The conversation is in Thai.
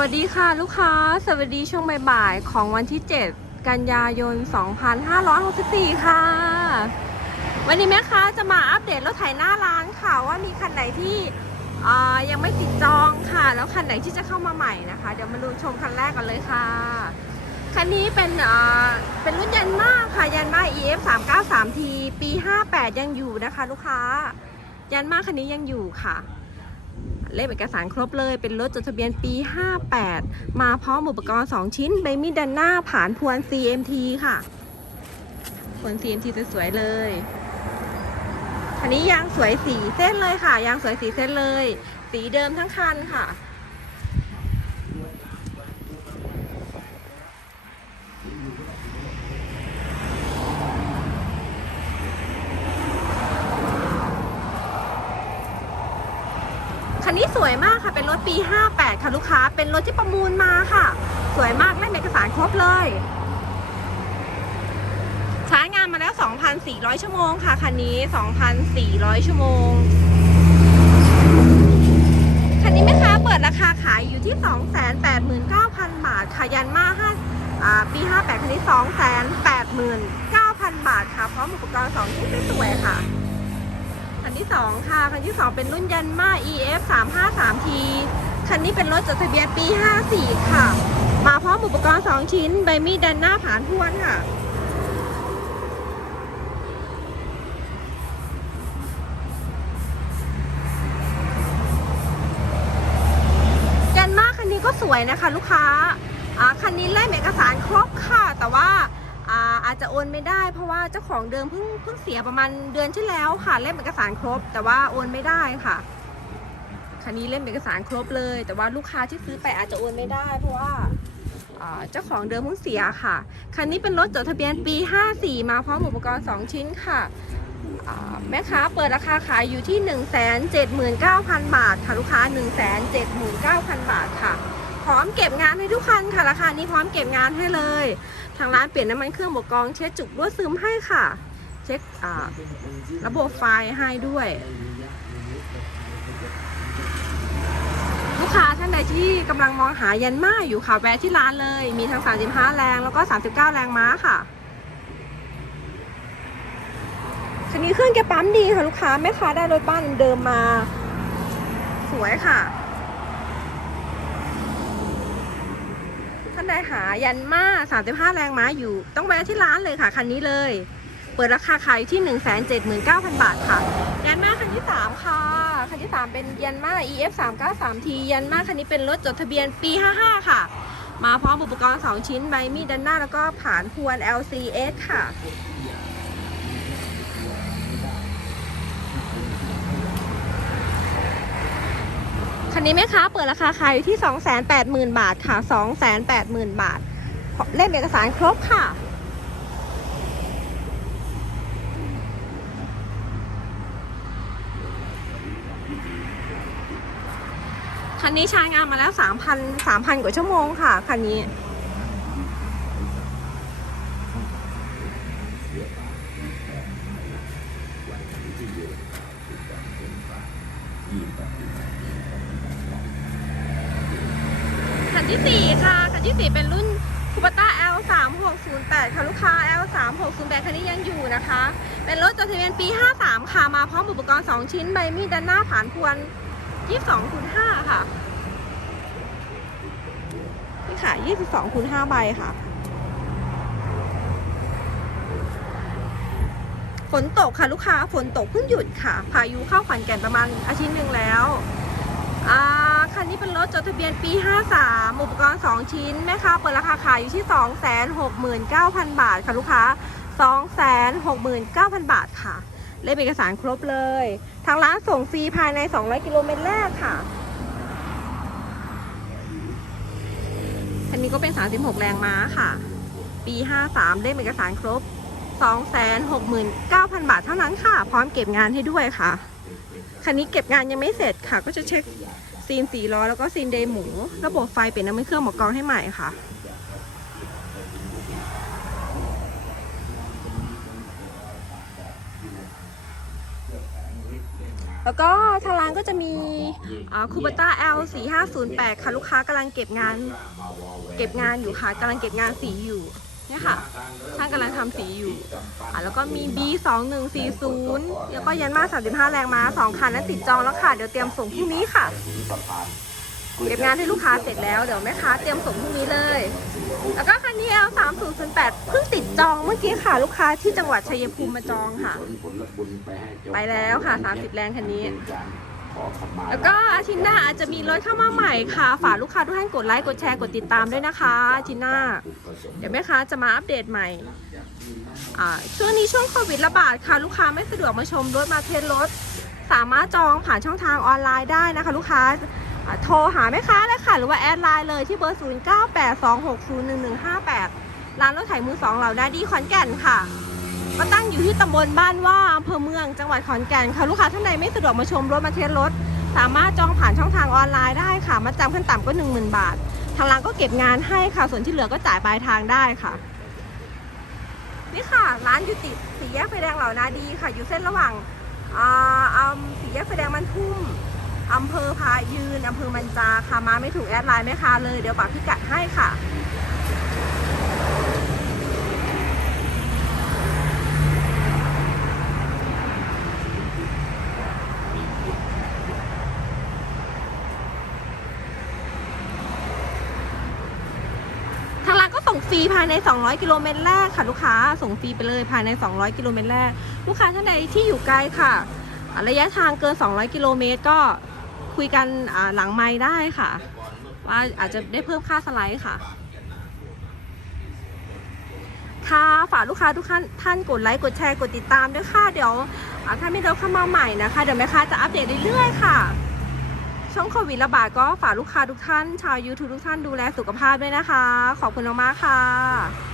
วัสดีค่ะลูกค้า สวัสดีช่วงบ่ายๆของวันที่ 7 กันยายน 2564 ค่ะ วันนี้แม่ค้าจะมาอัปเดตรถไถหน้าร้านค่ะ ว่ามีคันไหนที่ยังไม่ติดจองค่ะ แล้วคันไหนที่จะเข้ามาใหม่นะคะ เดี๋ยวมาดูชมคันแรกกันเลยค่ะ คันนี้เป็นเป็นรุ่นยันมาค่ะ ยันมา EF 393T ปี 58 ยังอยู่นะคะ ลูกค้า ยันมาคันนี้ยังอยู่ค่ะ เลขเอกสารครบเลย เป็นรถจดทะเบียนปี 58 มาพร้อมอุปกรณ์ 2 ชิ้นใบมีดด้านหน้าผ่านพวน CMT ค่ะพวน CMT สวยๆเลยคันนี้ยางสวยสีเส้นเลยค่ะ ยางสวยสีเส้นเลย สีเดิมทั้งคันค่ะ นนี้สวยมากค่ะ เป็นรถปี 58 ค่ะลูกค้า เป็นรถที่ประมูลมาค่ะ สวยมากและเอกสารครบเลยใช้งานมาแล้ว 2,400 ชั่วโมงค่ะ คันนี้ 2,400 ชั่วโมง คันนี้แม่ค้าเปิดราคาขายอยู่ที่ 289,000 บาทค่ะ ยันมา5อ่าปี 58 คันนี้ 289,000 บาทค่ะ พร้อมอุปกรณ์2ชิ้นสวยๆค่ะ คันที่ 2 ค่ะ คันที่ 2 เป็นรุ่นยันมา EF 353T คันนี้เป็นรถจดทะเบียนปี 54 ค่ะ มาพร้อมอุปกรณ์ 2 ชิ้น ใบมีดดันหน้าผานทวนค่ะยันมาคันนี้ก็สวยนะคะ ลูกค้าอ่าคันนี้เล่มเอกสารครบค่ะ แต่ว่า อาอาจจะโอนไม่ได้เพราะว่าเจ้าของเดิมเพิ่งเพิ่งเสียประมาณเดือนที่แล้วค่ะเล่มเอกสารครบ แต่ว่าโอนไม่ได้ค่ะคันนี้เล่มเอกสารครบเลย แต่ว่าลูกค้าที่ซื้อไปอาจจะโอนไม่ได้ เพราะว่าเจ้าของเดิมเพิ่งเสียค่ะคันนี้เป็นรถจดทะเบียนปี 54 มาพร้อมอุปกรณ์ 2 ชิ้นค่ะแม่ค้าเปิดราคาขายอยู่ที่ 179,000 บาทค่ะลูกค้า 179,000 บาทค่ะ ร้อมเก็บงานให้ทุกคันค่ะราคานี้พร้อมเก็บงานให้เลย ทางร้านเปลี่ยนน้ำมันเครื่องบกกองเช็ดจุกรั่วซึมให้ค่ะ เช็คระบบไฟให้ด้วย ลูกค้าท่านใดที่กำลังมองหายันมาอยู่ค่ะแวะที่ร้านเลย มีทั้ง 35 แรงแล้วก็ 39 แรงม้าค่ะคันนี้เครื่องแกปั๊มดีค่ะลูกค้าแม่ค้าได้รถบ้านเดิมมา สวยค่ะ ท่าน ใดหายันมา35 แรงม้าอยู่ ต้องแวะที่ร้านเลยค่ะคันนี้เลย เปิดราคาขายที่ 179,000 บาทค่ะ ยันมาคันที่ 3 ค่ะ คันที่ 3 เป็นยันมา EF 393T ยันมาคันนี้เป็นรถจดทะเบียนปี 55 ค่ะ มาพร้อมอุปกรณ์ 2 ชิ้นใบมีดด้านหน้าแล้วก็ผ่านพวน LCS ค่ะ นี้แม่ค้าเปิดราคาขายอยู่ที่ 280,000 บาทค่ะ 280,000 บาท เล่มเอกสารครบค่ะ คันนี้ใช้งานมาแล้ว 3,000 3,000 กว่าชั่วโมงค่ะ คันนี้ที่ 4ค่ะคันที่ 4 เป็นรุ่นคูปต้า L 3 6 0 8ค่ะลูกค้า L 3 6 0 8คันนี้ยังอยู่นะคะ เป็นรถจดทะเบียนปี 53 ค่ะ มาพร้อมอุปกรณ์ 2 ชิ้น ใบมีดด้านหน้าผ่านพวน 22คูณ5ค่ะ นี่ค่ะ 22คูณ5ใบค่ะ ฝนตกค่ะลูกค้า ฝนตกเพิ่งหยุดค่ะ พายุเข้าขอนแก่นประมาณอาทิตย์หนึ่งแล้ว อ่า คันนี้เป็นรถจ ดทะเบียนปี 53 อุปกรณ์ 2 ชิ้นแม่ค้าเปิดราคาขายอยู่ที่ 269,000 บาทค่ะลูกค้า 269,000 บาทค่ะ เลขเอกสารครบเลย ทางร้านส่งฟรีภายใน 200 กิโลเมตรแรกค่ะคันนี้ก็เป็น 36 แรงม้าค่ะ ปี 53 เลขเอกสารครบ 269,000 บาทเท่านั้นค่ะ พร้อมเก็บงานให้ด้วยค่ะ คันนี้เก็บงานยังไม่เสร็จค่ะ ก็จะเช็ค ซีนสีล้อแล้วก็ซีนเดย์หมู ระบบไฟเปลี่ยนน้ำมันเครื่องหมอกกรองให้ใหม่ค่ะ แล้วก็ทางร้านก็จะมีคูเบต้า L 4 5 0 8ค่ะ ลูกค้ากำลังเก็บงาน เก็บงานอยู่ค่ะกำลังเก็บงานสีอยู่ เนี่ยค่ะ ช่างกำลังทำสีอยู่อะแล้วก็มี B 2 1 4 0แล้วก็ยันมา 35 แรงม้า2คันนั้นติดจองแล้วค่ะ เดี๋ยวเตรียมส่งพรุ่งนี้ค่ะ เก็บงานให้ลูกค้าเสร็จแล้วเดี๋ยวแม่ค้าเตรียมส่งพรุ่งนี้เลย แล้วก็คันนี้ L 3 0 0 8เพิ่งติดจองเมื่อกี้ค่ะ ลูกค้าที่จังหวัดชัยภูมิมาจองค่ะ ไปแล้วค่ะ 30 แรงคันนี้ แล้วก็อาทิตย์หน้าอาจจะมีรถเข้ามาใหม่ค่ะ ฝากลูกค้าทุกท่านกดไลค์กดแชร์กดติดตามด้วยนะคะอาทิตย์หน้า เดี๋ยวแม่ค้าจะมาอัปเดตใหม่อ่าช่วงนี้ช่วงโควิดระบาดค่ะ ลูกค้าไม่สะดวกมาชมรถมาเทสรถ สามารถจองผ่านช่องทางออนไลน์ได้นะคะ ลูกค้าอ่าโทรหาแม่ค้าเลยค่ะ หรือว่าแอดไลน์เลยที่เบอร์ 0982601158 ร้านรถไถมือสองเหล่านาดีขอนแก่นค่ะ ก็ตั้งอยู่ที่ตำบลบ้านว่าอำเภอเมืองจังหวัดขอนแก่นค่ะลูกค้าท่านใดไม่สะดวกมาชมรถมาเทสรถ สามารถจองผ่านช่องทางออนไลน์ได้ค่ะมาจำขั้นต่ำก็ 10,000 บาท ทางร้านก็เก็บงานให้ค่ะ ส่วนที่เหลือก็จ่ายปลายทางได้ค่ะ นี่ค่ะ ร้านอยู่ติดสี่แยกไฟแดงเหล่านาดีค่ะ อยู่เส้นระหว่างอ่าอำสี่แยกไฟแดงมันทุ่มอำเภอพายืนอำเภอมันจาค่ะมาไม่ถูกแอดไลน์แม่ค้าเลยเดี๋ยวปักพิกัดให้ค่ะ ทางร้านก็ ส่งฟรีภายใน 200 กิโลเมตรแรกค่ะลูกค้า ส่งฟรีไปเลยภายใน 200 กิโลเมตรแรก ลูกค้าท่านใดที่อยู่ไกลค่ะ ระยะทางเกิน 200 กิโลเมตรก็คุยกันหลังไม้ได้ค่ะ ว่าอาจจะได้เพิ่มค่าสไลด์ค่ะ ค่ะฝากลูกค้าทุกท่านท่านกดไลค์กดแชร์กดติดตามด้วยค่ะ เดี๋ยวอ่าถ้ามีรถเข้ามาใหม่นะคะ เดี๋ยวแม่ค้าจะอัปเดตเรื่อยๆค่ะ ช่วงโควิดระบาดก็ฝากลูกค้าทุกท่าน ชาว YouTube ทุกท่านดูแลสุขภาพด้วยนะคะ ขอบคุณมากๆค่ะ